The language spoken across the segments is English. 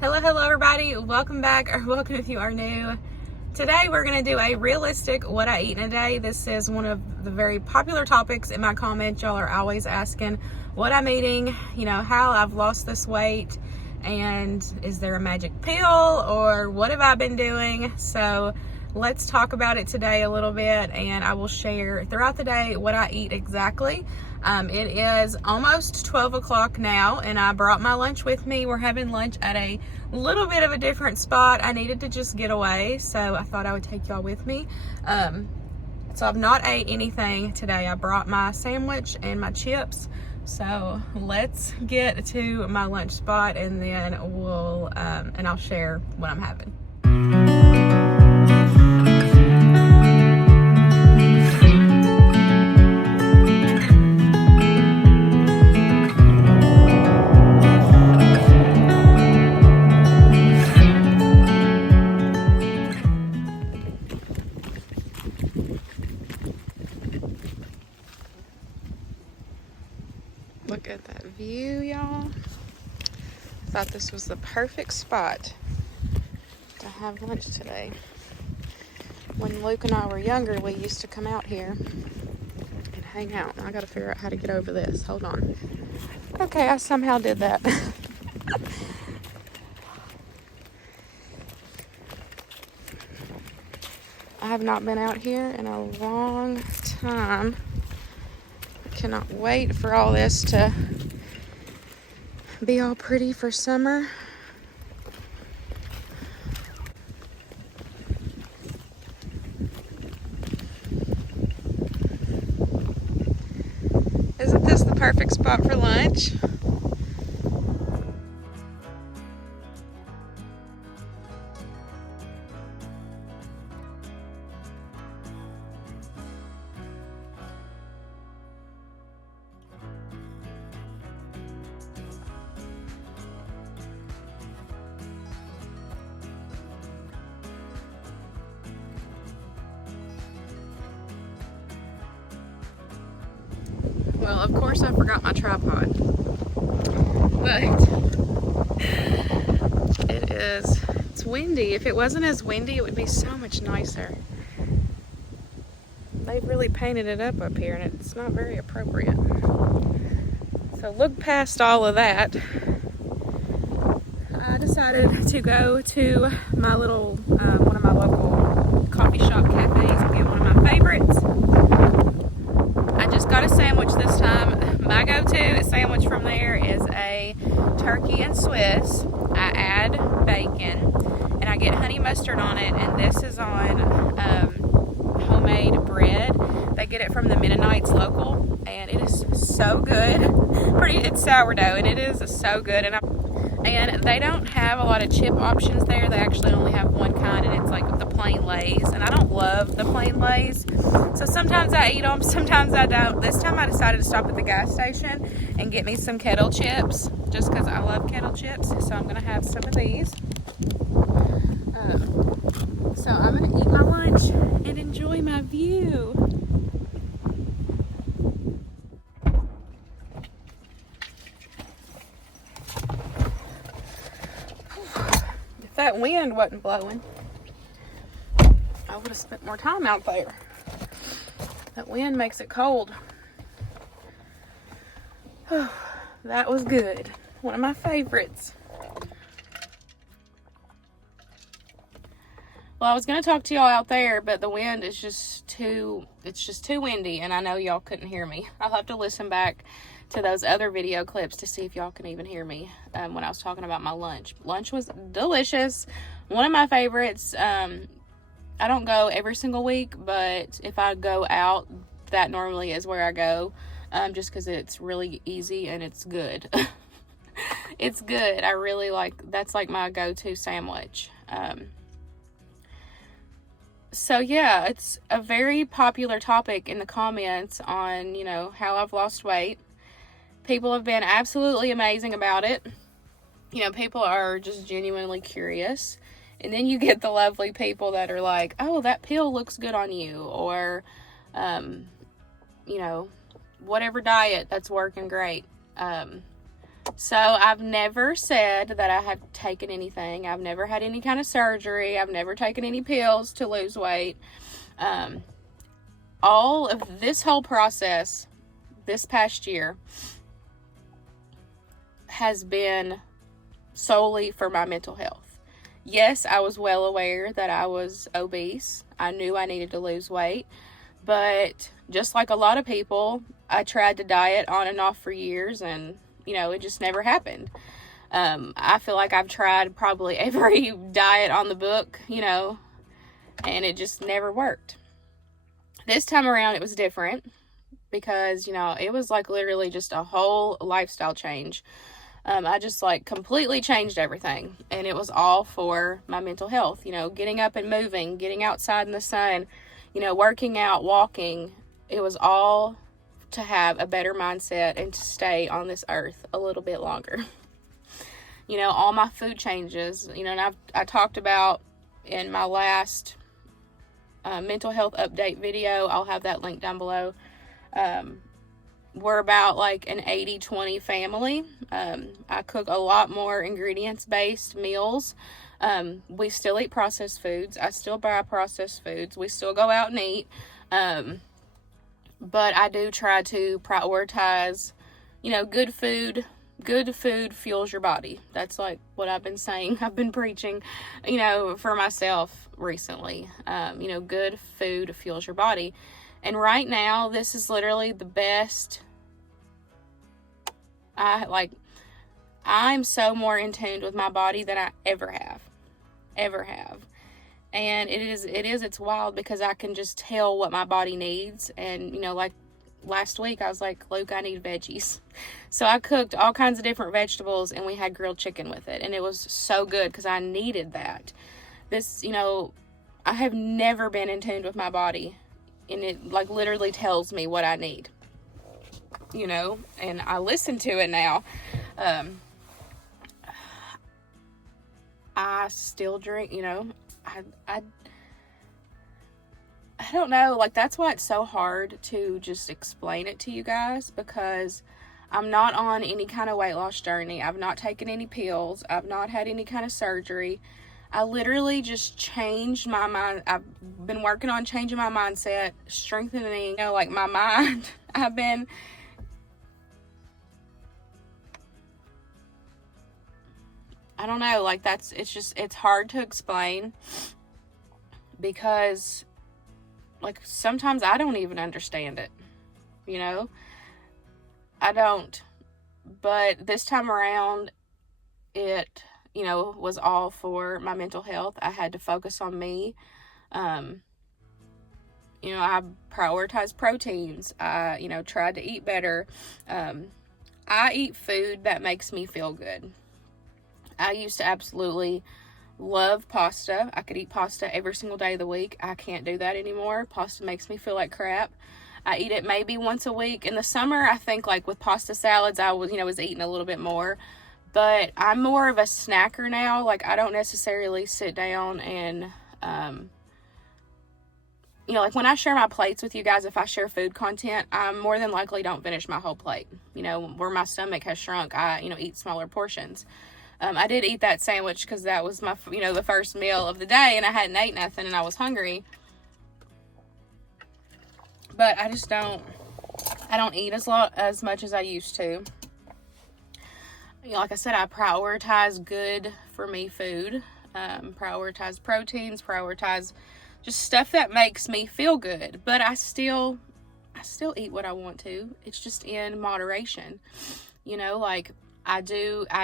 Hello everybody. Welcome back, or welcome if you are new. Today we're going to do a realistic what I eat in a day. This is one of the very popular topics in my comments. Y'all are always asking what I'm eating, how I've lost this weight, and is there a magic pill, or what have I been doing? So let's talk about it today a little bit, and I will share throughout the day what I eat exactly. It is almost 12 o'clock now, and I brought my lunch with me. We're having lunch at a little bit of a different spot. I needed to just get away, so I thought I would take y'all with me. So I've not ate anything today. I brought my sandwich and my chips. So let's get to my lunch spot, and then I'll share what I'm having. Look at that view, y'all. I thought this was the perfect spot to have lunch today. When Luke and I were younger, we used to come out here and hang out. I gotta figure out how to get over this. Hold on. Okay, I somehow did that. I have not been out here in a long time. Cannot wait for all this to be all pretty for summer. Isn't this the perfect spot for lunch? Well, of course I forgot my tripod, but it's windy. If it wasn't as windy, it would be so much nicer. They've really painted it up here, and it's not very appropriate. So look past all of that. I decided to go to my little, one of my local coffee shop cafes and get one of my favorites. I just got a sandwich this time. My go-to sandwich from there is a turkey and Swiss. I add bacon and I get honey mustard on it, and this is on homemade bread. They get it from the Mennonites local, and it is so good. It's sourdough, and it is so good. And they don't have a lot of chip options there. They actually only have one kind, and it's like the plain Lay's. And I don't love the plain Lay's. So sometimes I eat them, sometimes I don't. This time I decided to stop at the gas station and get me some kettle chips, just because I love kettle chips. So I'm going to have some of these. So I'm going to eat my lunch and enjoy my view. If that wind wasn't blowing, I would have spent more time out there. That wind makes it cold. That was good. One of my favorites. Well, I was going to talk to y'all out there, but the wind is just too windy, and I know y'all couldn't hear me. I'll have to listen back to those other video clips to see if y'all can even hear me when I was talking about my lunch. Lunch was delicious. One of my favorites. I don't go every single week, but if I go out, that normally is where I go, just because it's really easy and it's good. It's good. I really that's like my go-to sandwich. So yeah, it's a very popular topic in the comments on, how I've lost weight. People have been absolutely amazing about it. People are just genuinely curious. And then you get the lovely people that are like, oh, that pill looks good on you. Or, whatever diet, that's working great. So I've never said that I have taken anything. I've never had any kind of surgery. I've never taken any pills to lose weight. All of this whole process this past year has been solely for my mental health. Yes, I was well aware that I was obese. I knew I needed to lose weight. But just like a lot of people, I tried to diet on and off for years, and, it just never happened. I feel like I've tried probably every diet on the book, and it just never worked. This time around, it was different because, it was like literally just a whole lifestyle change. I just completely changed everything, and it was all for my mental health, getting up and moving, getting outside in the sun, working out, walking. It was all to have a better mindset and to stay on this earth a little bit longer. All my food changes, and I talked about in my last mental health update video. I'll have that link down below. We're about an 80-20 family. I cook a lot more ingredients-based meals. We still eat processed foods. I still buy processed foods. We still go out and eat. But I do try to prioritize, good food. Good food fuels your body. That's what I've been saying. I've been preaching, for myself recently. Good food fuels your body. And right now, this is literally the best. I'm so more in tune with my body than I ever have. And it's wild because I can just tell what my body needs. And, last week I was like, Luke, I need veggies. So I cooked all kinds of different vegetables and we had grilled chicken with it. And it was so good because I needed that. This, I have never been in tune with my body. And it literally tells me what I need. And I listen to it now. I still drink, I don't know, that's why it's so hard to just explain it to you guys, because I'm not on any kind of weight loss journey. I've not taken any pills. I've not had any kind of surgery. I literally just changed my mind. I've been working on changing my mindset, strengthening, my mind. I don't know, it's hard to explain because, sometimes I don't even understand it, I don't, but this time around, it, was all for my mental health. I had to focus on me. I prioritized proteins. I, tried to eat better. I eat food that makes me feel good. I used to absolutely love pasta. I could eat pasta every single day of the week. I can't do that anymore. Pasta makes me feel like crap. I eat it maybe once a week. In the summer, I think with pasta salads, I was, was eating a little bit more. But I'm more of a snacker now. I don't necessarily sit down and, when I share my plates with you guys, if I share food content, I more than likely don't finish my whole plate. Where my stomach has shrunk, I, eat smaller portions. I did eat that sandwich because that was my, the first meal of the day, and I hadn't ate nothing and I was hungry. But I don't eat as much as I used to. Like I said, I prioritize good for me food, prioritize proteins, prioritize just stuff that makes me feel good. But I still eat what I want to. It's just in moderation. I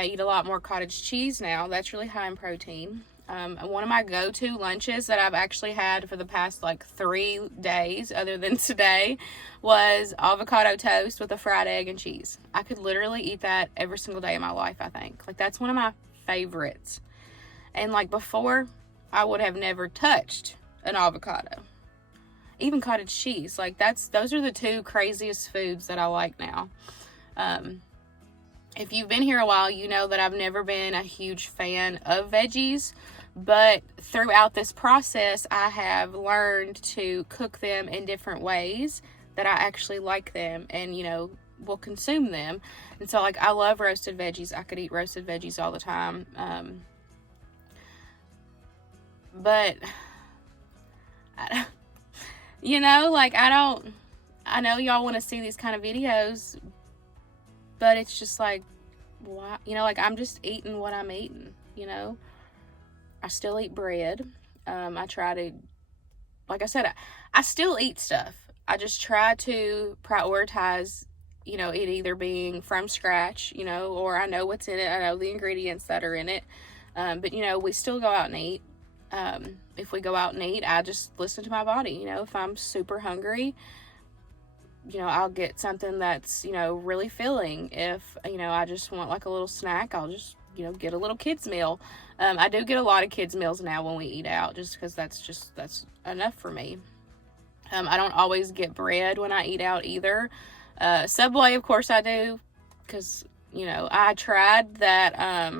eat a lot more cottage cheese now. That's really high in protein. One of my go-to lunches that I've actually had for the past 3 days, other than today, was avocado toast with a fried egg and cheese. I could literally eat that every single day of my life, I think. That's one of my favorites. And before, I would have never touched an avocado. Even cottage cheese. Those are the 2 craziest foods that I like now. If you've been here a while, you know that I've never been a huge fan of veggies, but throughout this process, I have learned to cook them in different ways that I actually like them. And, will consume them. And so, like, I love roasted veggies. I could eat roasted veggies all the time. But, you know, like, I know y'all want to see these kind of videos, but it's just like, why? You know, like, I'm just eating what I'm eating, you know? I still eat bread. I try to, like I said, I still eat stuff. I just try to prioritize, you know, it either being from scratch, you know, or I know what's in it. I know the ingredients that are in it. But, you know, we still go out and eat. If we go out and eat, I just listen to my body. You know, if I'm super hungry, you know, I'll get something that's, you know, really filling. If, you know, I just want like a little snack, I'll just, you know, get a little kids meal. I do get a lot of kids meals now when we eat out, just because that's enough for me. I don't always get bread when I eat out either. Subway, of course I do, because, you know, I tried that,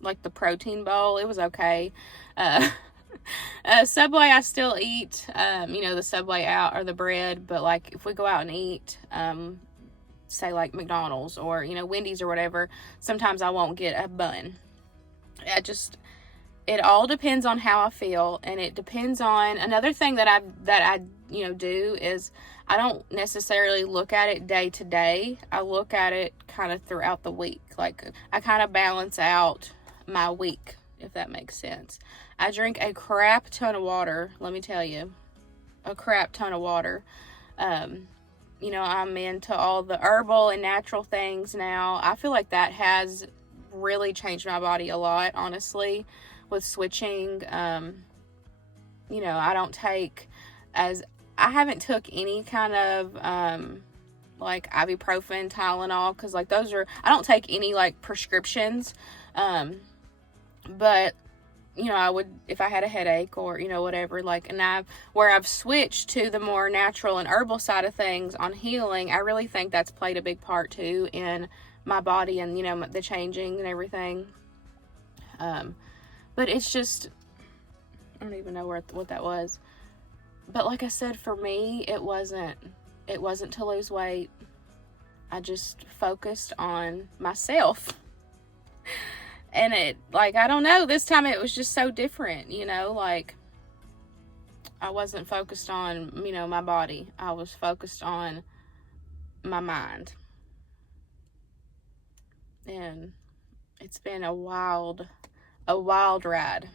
like the protein bowl. It was okay. Subway, I still eat, you know, the Subway out or the bread, but like if we go out and eat, say like McDonald's or, you know, Wendy's or whatever, sometimes I won't get a bun. It all depends on how I feel, and it depends on another thing that I you know, do is I don't necessarily look at it day to day. I look at it kind of throughout the week. Like, I kind of balance out my week, if that makes sense. I drink a crap ton of water, let me tell you. A crap ton of water. You know, I'm into all the herbal and natural things now. I feel like that has really changed my body a lot, honestly, with switching. You know, I haven't took any kind of, like ibuprofen, Tylenol, because like I don't take any like prescriptions. But, you know, I would, if I had a headache or, you know, whatever, like, and where I've switched to the more natural and herbal side of things on healing, I really think that's played a big part too in my body and, you know, the changing and everything. But it's just, I don't even know what that was. But like I said, for me, it wasn't to lose weight. I just focused on myself. And it, like, I don't know, this time it was just so different, you know, like, I wasn't focused on, you know, my body. I was focused on my mind. And it's been a wild ride.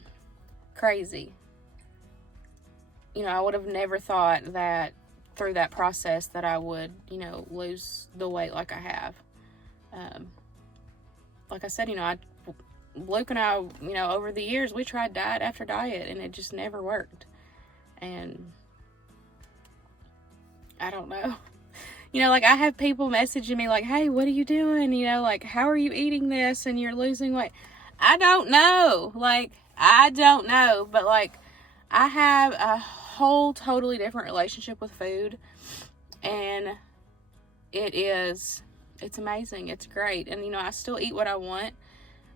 Crazy. You know, I would have never thought that through that process that I would, you know, lose the weight like I have. Like I said, you know, Luke and I, you know, over the years, we tried diet after diet, and it just never worked. And I don't know. You know, like, I have people messaging me like, hey, what are you doing? You know, like, how are you eating this and you're losing weight? I don't know. Like, I don't know. But, like, I have a whole totally different relationship with food. And it's amazing. It's great. And, you know, I still eat what I want.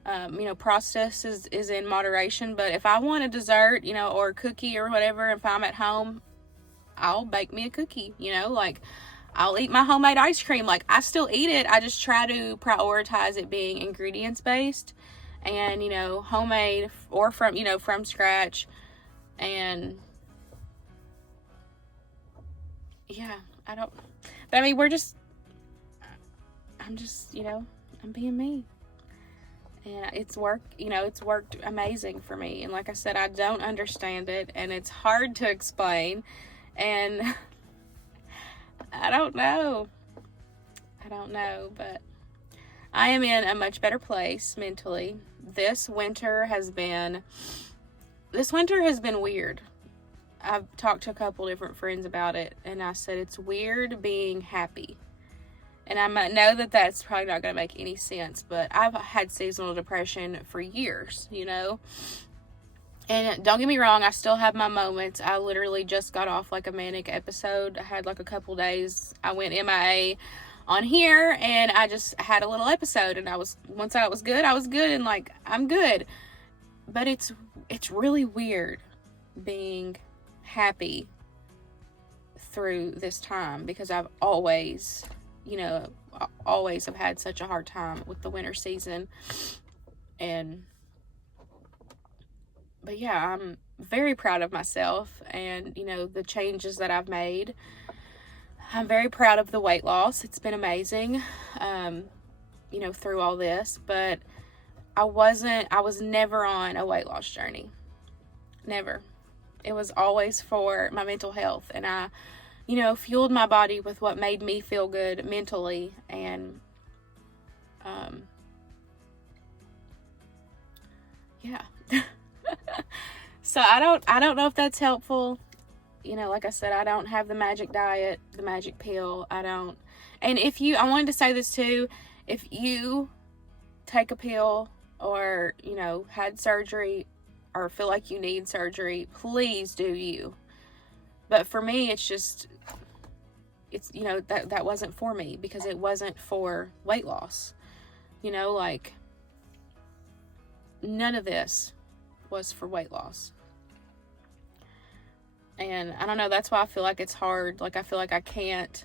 You know, processed is in moderation, but if I want a dessert, you know, or a cookie or whatever, if I'm at home, I'll bake me a cookie, you know, like, I'll eat my homemade ice cream. Like, I still eat it. I just try to prioritize it being ingredients based and, you know, homemade or from, you know, from scratch. And yeah, but I mean, I'm just, you know, I'm being me. And it's worked amazing for me. And like I said, I don't understand it, and it's hard to explain. And I don't know, but I am in a much better place mentally. This winter has been weird. I've talked to a couple different friends about it, and I said it's weird being happy. And I might know that that's probably not going to make any sense, but I've had seasonal depression for years, you know. And don't get me wrong, I still have my moments. I literally just got off like a manic episode. I had like a couple days. I went MIA on here, and I just had a little episode, and once I was good, and like, I'm good. But it's really weird being happy through this time, because I've always you know, always have had such a hard time with the winter season. But yeah, I'm very proud of myself and, you know, the changes that I've made. I'm very proud of the weight loss. It's been amazing, you know, through all this, but I was never on a weight loss journey. Never. It was always for my mental health, and I, you know, fueled my body with what made me feel good mentally, and yeah. So I don't know if that's helpful. You know, like I said, I don't have the magic diet, the magic pill. And I wanted to say this too, if you take a pill or, you know, had surgery or feel like you need surgery, please do you. But for me, it's you know, that wasn't for me, because it wasn't for weight loss. You know, like, none of this was for weight loss. And I don't know, that's why I feel like it's hard. Like, I feel like I can't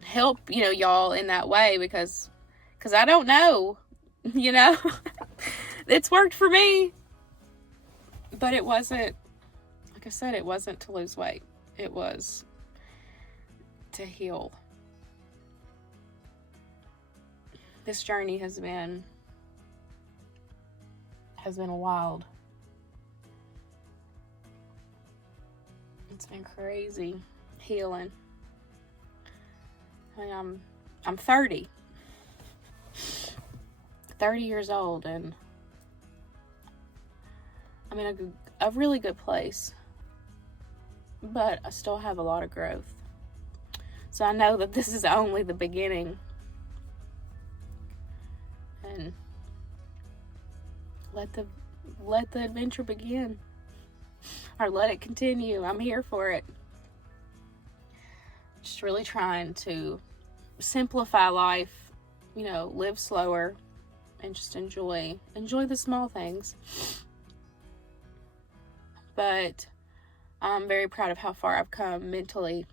help, you know, y'all in that way, because I don't know, you know. It's worked for me, but it wasn't, like I said, it wasn't to lose weight. It was to heal. This journey has been wild. It's been crazy healing. I mean, I'm 30 years old, and I'm in a really good place, but I still have a lot of growth. So I know that this is only the beginning, and let the adventure begin, or let it continue. I'm here for it. Just really trying to simplify life, you know, live slower, and just enjoy the small things. But I'm very proud of how far I've come mentally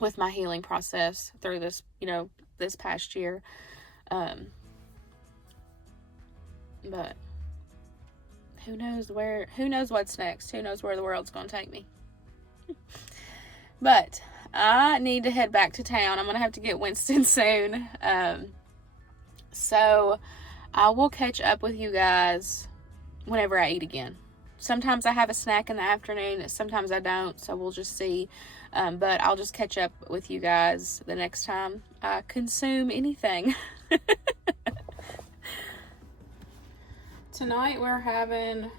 with my healing process through this, you know, this past year. But who knows what's next? Who knows where the world's going to take me? But I need to head back to town. I'm going to have to get Winston soon. So I will catch up with you guys whenever I eat again. Sometimes I have a snack in the afternoon. Sometimes I don't. So we'll just see. But I'll just catch up with you guys the next time I consume anything. Tonight we're having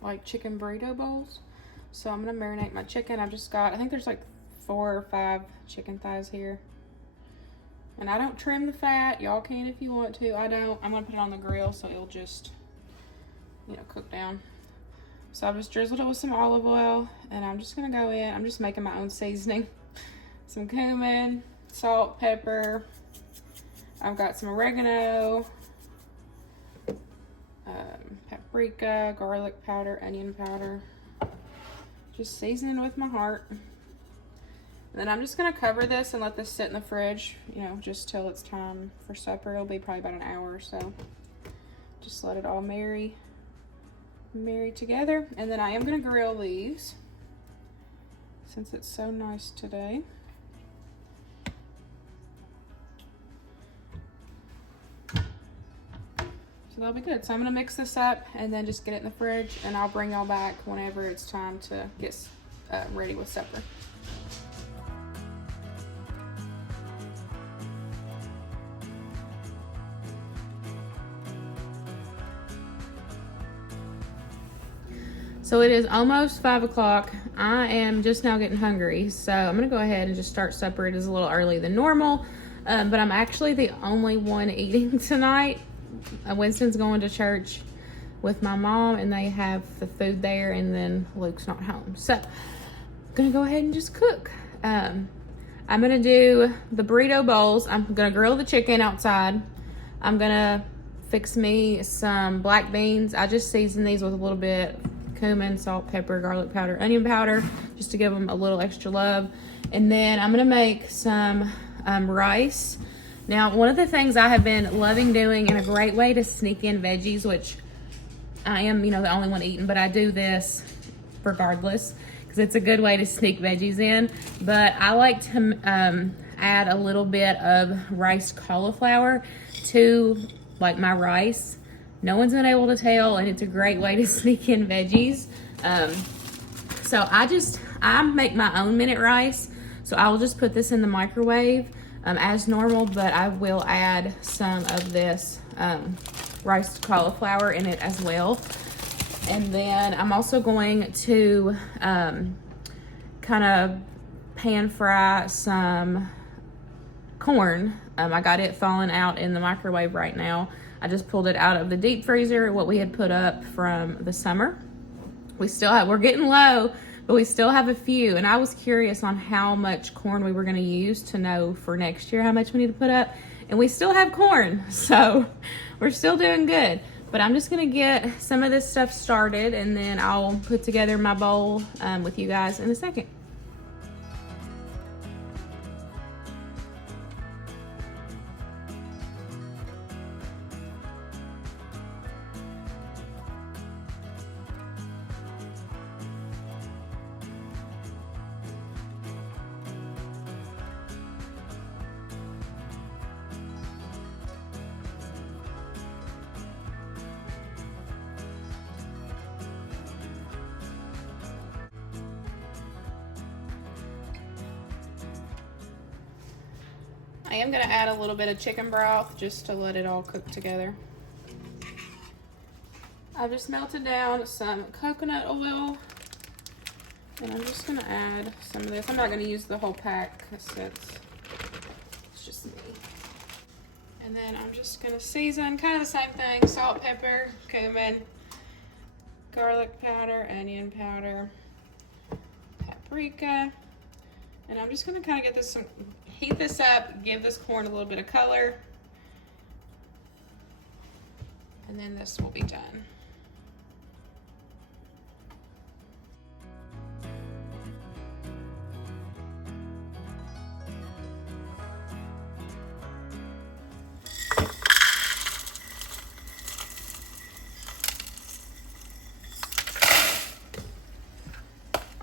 like chicken burrito bowls. So I'm gonna marinate my chicken. I think there's like 4 or 5 chicken thighs here. And I don't trim the fat. Y'all can if you want to. I don't. I'm gonna put it on the grill so it'll just, you know, cook down. So I've just drizzled it with some olive oil, and I'm just gonna go in. I'm just making my own seasoning. Some cumin, salt, pepper. I've got some oregano, paprika, garlic powder, onion powder. Just seasoning with my heart. And then I'm just gonna cover this and let this sit in the fridge, you know, just till it's time for supper. It'll be probably about an hour or so. Just let it all marry together. And then I am gonna grill these since it's so nice today. So that'll be good. So I'm gonna mix this up and then just get it in the fridge, and I'll bring y'all back whenever it's time to get ready with supper. So it is almost 5 o'clock. I am just now getting hungry, so I'm gonna go ahead and just start supper. It is a little early than normal, but I'm actually the only one eating tonight. Winston's going to church with my mom, and they have the food there, and then Luke's not home. So I'm gonna go ahead and just cook. I'm gonna do the burrito bowls. I'm gonna grill the chicken outside. I'm gonna fix me some black beans. I just season these with a little bit cumin, salt, pepper, garlic powder, onion powder, just to give them a little extra love. And then I'm gonna make some rice. Now, one of the things I have been loving doing, and a great way to sneak in veggies, which I am, you know, the only one eating, but I do this regardless because it's a good way to sneak veggies in. But I like to add a little bit of riced cauliflower to like my rice. No one's been able to tell, and it's a great way to sneak in veggies. So I make my own minute rice. So I will just put this in the microwave as normal, but I will add some of this riced cauliflower in it as well. And then I'm also going to kind of pan fry some corn. I got it thawing out in the microwave right now. I just pulled it out of the deep freezer, what we had put up from the summer. We're getting low, but we still have a few. And I was curious on how much corn we were gonna use to know for next year how much we need to put up. And we still have corn, so we're still doing good. But I'm just gonna get some of this stuff started, and then I'll put together my bowl with you guys in a second. I am gonna add a little bit of chicken broth just to let it all cook together. I've just melted down some coconut oil, and I'm just gonna add some of this. I'm not gonna use the whole pack since it's just me. And then I'm just gonna season, kind of the same thing, salt, pepper, cumin, garlic powder, onion powder, paprika. And I'm just gonna kind of get this, heat this up, give this corn a little bit of color. And then this will be done.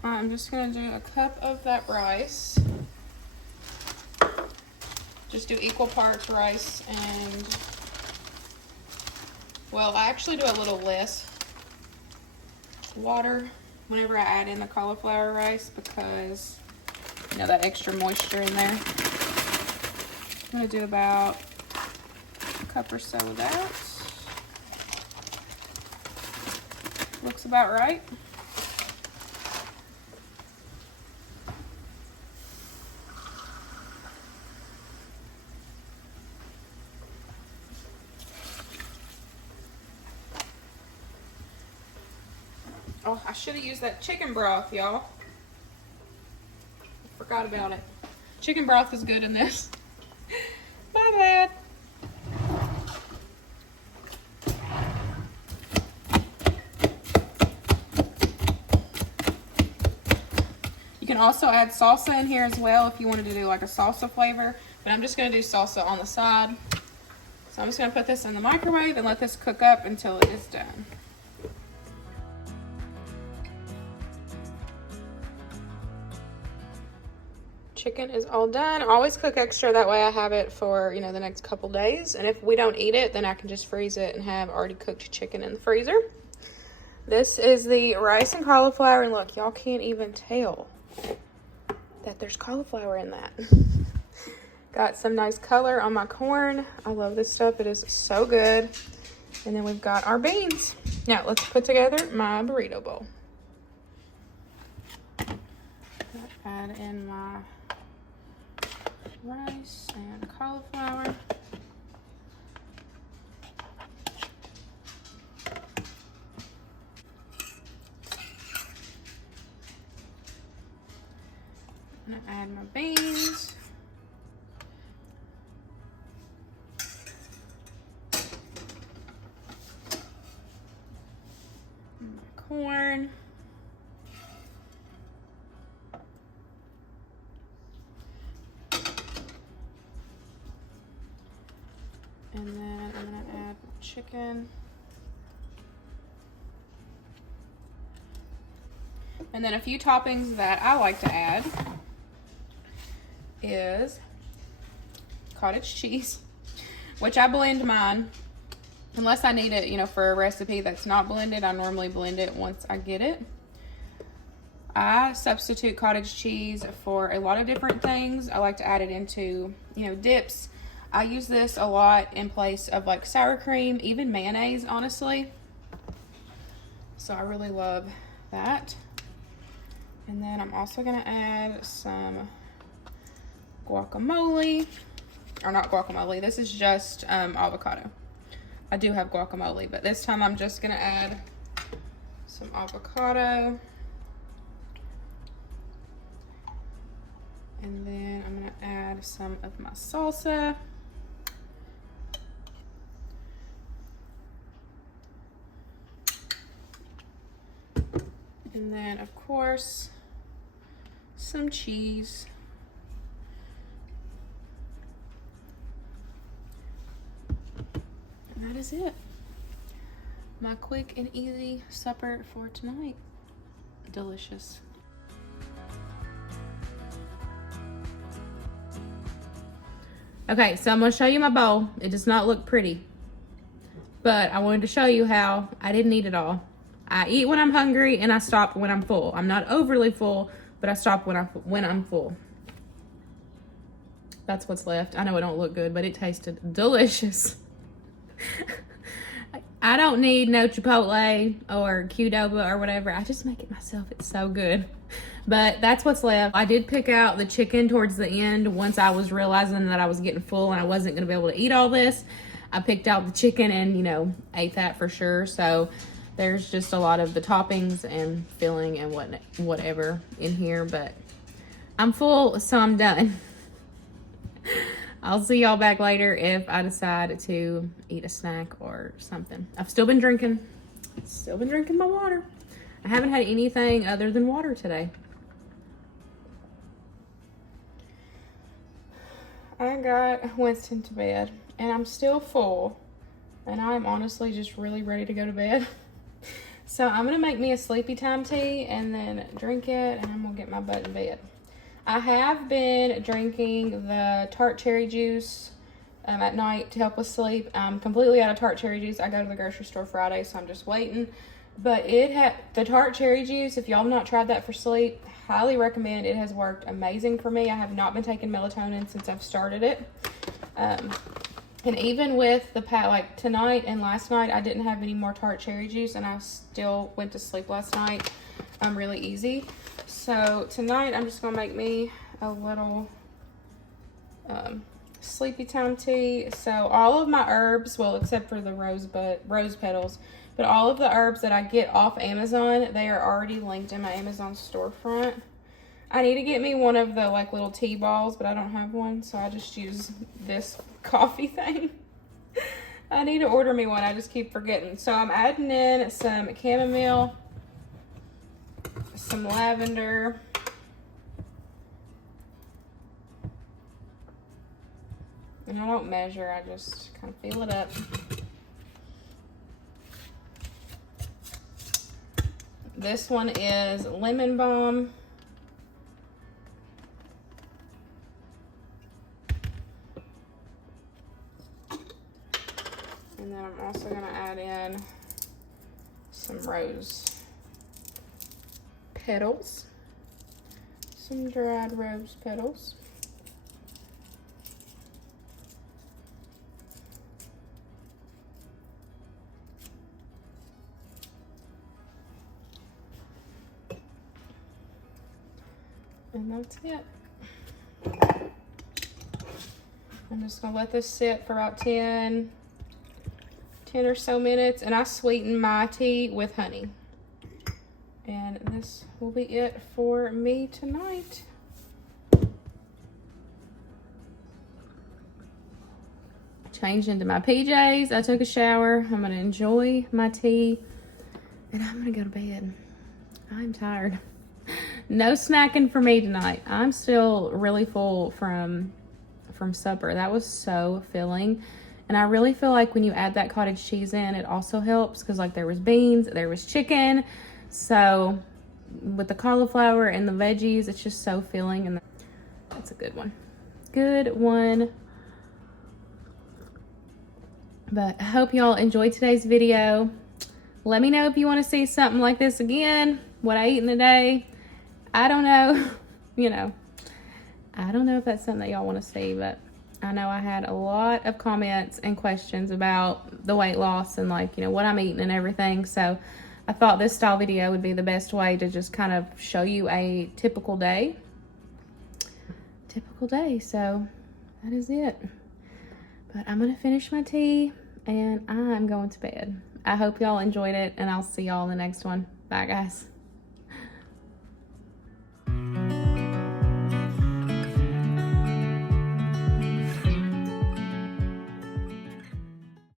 I'm just gonna do a cup of that rice. Just do equal parts rice and, well, I actually do a little less water whenever I add in the cauliflower rice because, you know, that extra moisture in there. I'm gonna do about a cup or so of that. Looks about right. Oh, I should have used that chicken broth, y'all. I forgot about it. Chicken broth is good in this. My bad. You can also add salsa in here as well if you wanted to do like a salsa flavor, but I'm just gonna do salsa on the side. So I'm just gonna put this in the microwave and let this cook up until it is done. Chicken is all done. I always cook extra, that way I have it for, you know, the next couple days. And if we don't eat it, then I can just freeze it and have already cooked chicken in the freezer. This is the rice and cauliflower, and look, y'all can't even tell that there's cauliflower in that. Got some nice color on my corn. I love this stuff. It is so good. And then we've got our beans. Now let's put together my burrito bowl. Add in my rice and cauliflower. I'm gonna add my beans. My corn. And then I'm gonna add chicken. And then a few toppings that I like to add is cottage cheese, which I blend mine. Unless I need it, you know, for a recipe that's not blended, I normally blend it once I get it. I substitute cottage cheese for a lot of different things. I like to add it into, you know, dips. I use this a lot in place of like sour cream, even mayonnaise, honestly. So I really love that. And then I'm also gonna add some guacamole, or not guacamole, this is just avocado. I do have guacamole, but this time I'm just gonna add some avocado. And then I'm gonna add some of my salsa. And then, of course, some cheese. And that is it. My quick and easy supper for tonight. Delicious. Okay, so I'm gonna show you my bowl. It does not look pretty, but I wanted to show you how I didn't eat it all. I eat when I'm hungry and I stop when I'm full. I'm not overly full, but I stop when I'm full. That's what's left. I know it don't look good, but it tasted delicious. I don't need no Chipotle or Qdoba or whatever. I just make it myself. It's so good. But that's what's left. I did pick out the chicken towards the end once I was realizing that I was getting full and I wasn't going to be able to eat all this. I picked out the chicken and, you know, ate that for sure. So there's just a lot of the toppings and filling and whatever in here. But I'm full, so I'm done. I'll see y'all back later if I decide to eat a snack or something. I've still been drinking my water. I haven't had anything other than water today. I got Winston to bed and I'm still full and I'm honestly just really ready to go to bed. So I'm gonna make me a sleepy time tea and then drink it and I'm gonna get my butt in bed. I have been drinking the tart cherry juice at night to help with sleep. I'm completely out of tart cherry juice. I go to the grocery store Friday, so I'm just waiting. But the tart cherry juice, if y'all have not tried that for sleep, highly recommend. It has worked amazing for me. I have not been taking melatonin since I've started it. And even with like tonight and last night, I didn't have any more tart cherry juice and I still went to sleep last night really easy. So tonight I'm just gonna make me a little sleepy time tea. So all of my herbs, well, except for the rose petals, but all of the herbs that I get off Amazon, they are already linked in my Amazon storefront. I need to get me one of the like little tea balls, but I don't have one, so I just use this coffee thing. I need to order me one. I just keep forgetting. So I'm adding in some chamomile, some lavender, and I don't measure, I just kind of feel it up. This one is lemon balm. And then I'm also gonna add in some rose petals, some dried rose petals. And that's it. I'm just gonna let this sit for about 10 or so minutes, and I sweeten my tea with honey. And this will be it for me tonight. Changed into my PJs. I took a shower. I'm gonna enjoy my tea and I'm gonna go to bed. I'm tired. No snacking for me tonight. I'm still really full from supper. That was so filling. And I really feel like when you add that cottage cheese in, it also helps because like there was beans, there was chicken. So with the cauliflower and the veggies, it's just so filling, and that's a good one. Good one. But I hope y'all enjoyed today's video. Let me know if you want to see something like this again. What I eat in a day. I don't know. You know, I don't know if that's something that y'all want to see, but I know I had a lot of comments and questions about the weight loss and like, you know, what I'm eating and everything. So I thought this style video would be the best way to just kind of show you a typical day. So that is it. But I'm going to finish my tea and I'm going to bed. I hope y'all enjoyed it, and I'll see y'all in the next one. Bye, guys.